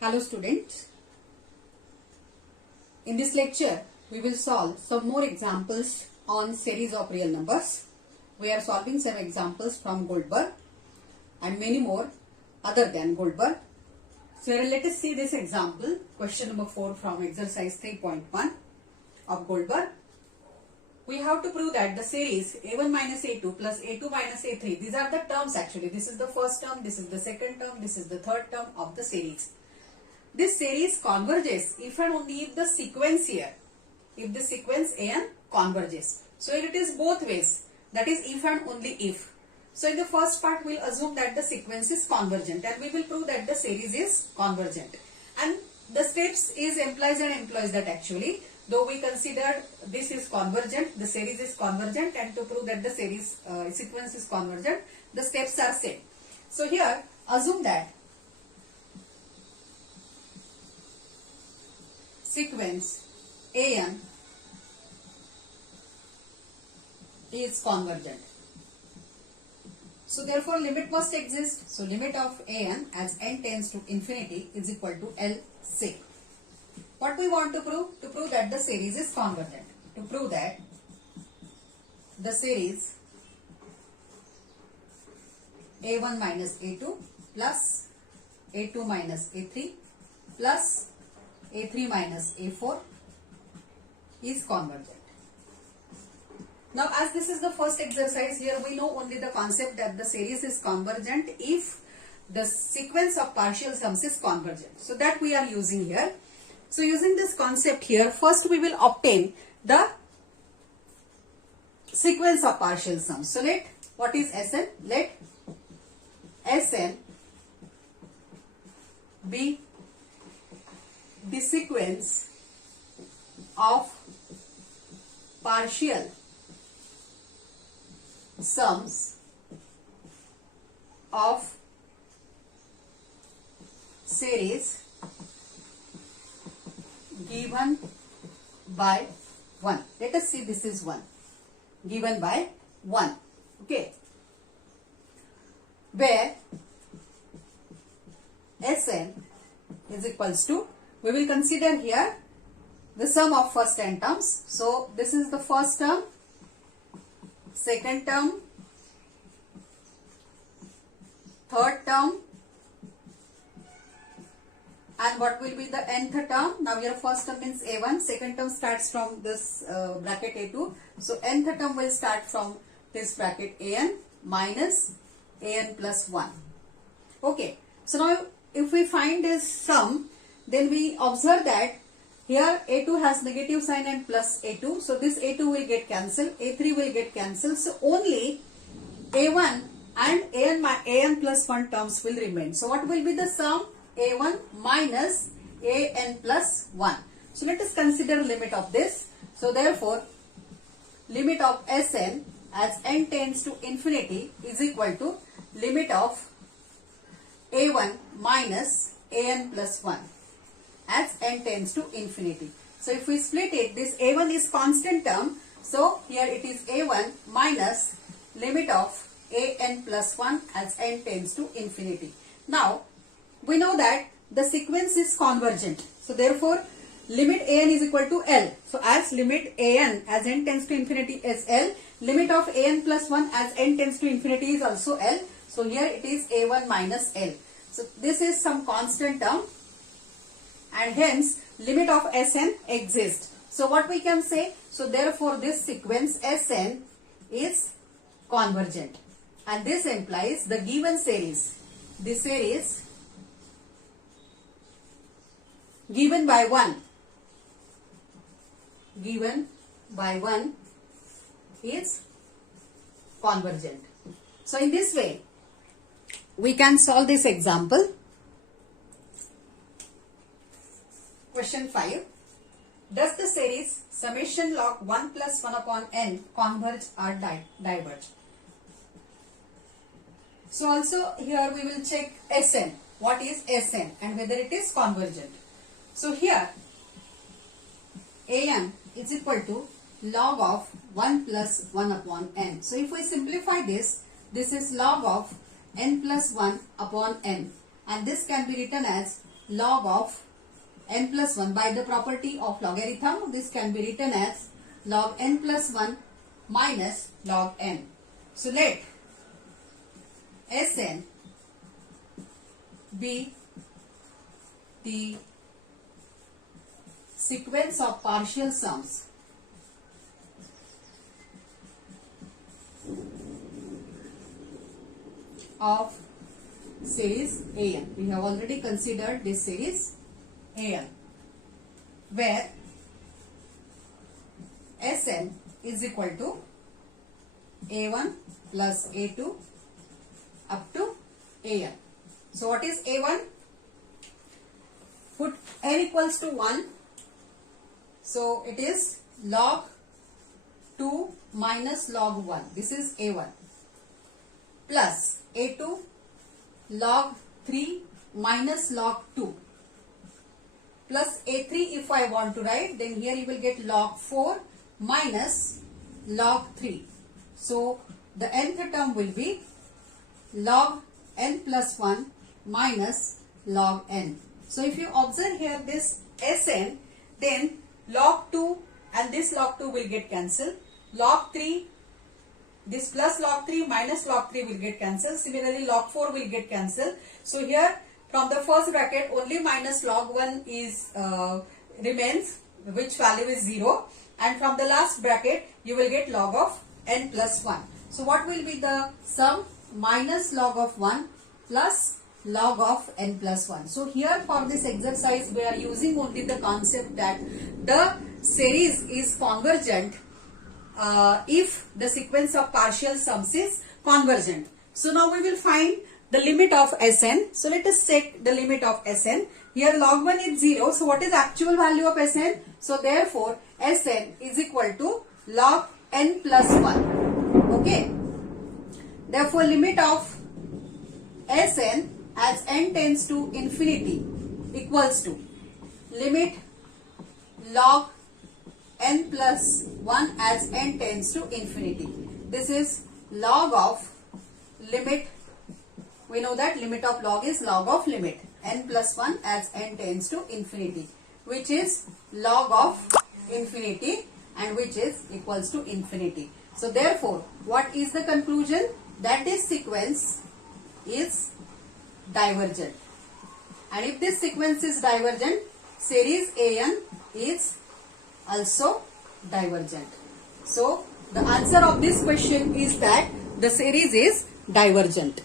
Hello students. In this lecture, we will solve some more examples on series of real numbers. We are solving some examples from Goldberg and many more other than Goldberg. So let us see this example, question number 4 from exercise 3.1 of Goldberg. We have to prove that the series a1 minus a2 plus a2 minus a3, these are the terms actually. This is the first term, this is the second term, this is the third term of the series. This series converges if and only if the sequence here, if the sequence an converges. So it is both ways, that is if and only if. So in the first part we will assume that the sequence is convergent and we will prove that the series is convergent. And the steps is implies and employs that actually, though we considered this is convergent, the series is convergent, and to prove that the series sequence is convergent, the steps are same. So here assume that sequence an is convergent. So therefore limit must exist. So limit of an as n tends to infinity is equal to LC. What we want to prove? To prove that the series is convergent. To prove that the series a1 minus a2 plus a2 minus a3 plus a3 minus a4 is convergent. Now as this is the first exercise, here we know only the concept that the series is convergent if the sequence of partial sums is convergent. So that we are using here. So using this concept here, first we will obtain the sequence of partial sums. So let, what is Sn? Let Sn be the sequence of partial sums of series given by 1. Let us see, this is 1. Given by 1. Okay. Where Sn is equals to, we will consider here the sum of first n terms. So this is the first term, second term, third term, and what will be the nth term? Now your first term means a1, second term starts from this bracket a2. So nth term will start from this bracket an minus an plus 1. Okay. So now if we find this sum, then we observe that here a2 has negative sign and plus a2. So this a2 will get cancelled, a3 will get cancelled. So only a1 and an plus 1 terms will remain. So what will be the sum? a1 minus an plus 1. So let us consider limit of this. So therefore limit of Sn as n tends to infinity is equal to limit of a1 minus an plus 1 as n tends to infinity. So if we split it, this a1 is constant term. So here it is a1 minus limit of an plus 1 as n tends to infinity. Now we know that the sequence is convergent. So therefore limit an is equal to L. So as limit an as n tends to infinity is L, limit of an plus 1 as n tends to infinity is also L. So here it is a1 minus L. So this is some constant term and hence limit of Sn exists. So what we can say? So therefore this sequence Sn is convergent, and this implies the given series, the series given by 1 is convergent. So in this way we can solve this example. Question 5. Does the series summation log 1 plus 1 upon n converge or diverge? So also here we will check Sn. What is Sn and whether it is convergent. So here an is equal to log of 1 plus 1 upon n. So if we simplify this, this is log of n plus 1 upon n, and this can be written as log of n plus 1 by the property of logarithm. This can be written as log n plus 1 minus log n. So let Sn be the sequence of partial sums of series An. We have already considered this series An, where Sn is equal to A1 plus A2 up to An. So what is A1? Put n equals to 1. So it is log 2 minus log 1. This is A1. Plus A2 log 3 minus log 2. Plus A3 if I want to write, then here you will get log 4 minus log 3. So the nth term will be log n plus 1 minus log n. So if you observe here this Sn, then log 2 and this log 2 will get cancelled. Log 3, this plus log 3 minus log 3 will get cancelled. Similarly, log 4 will get cancelled. So here from the first bracket only minus log 1 is remains, which value is 0. And from the last bracket you will get log of n plus 1. So what will be the sum? Minus log of 1 plus log of n plus 1. So here for this exercise we are using only the concept that the series is convergent if the sequence of partial sums is convergent. So now we will find the limit of Sn. So let us check the limit of Sn. Here log 1 is 0. So what is actual value of Sn? So therefore Sn is equal to log n plus 1. Okay. Therefore limit of Sn as n tends to infinity equals to limit log n plus 1 as n tends to infinity. This is log of limit. We know that limit of log is log of limit n plus 1 as n tends to infinity, which is log of infinity and which is equals to infinity. So therefore what is the conclusion? That this sequence is divergent, and if this sequence is divergent, series An is also divergent. So the answer of this question is that the series is divergent.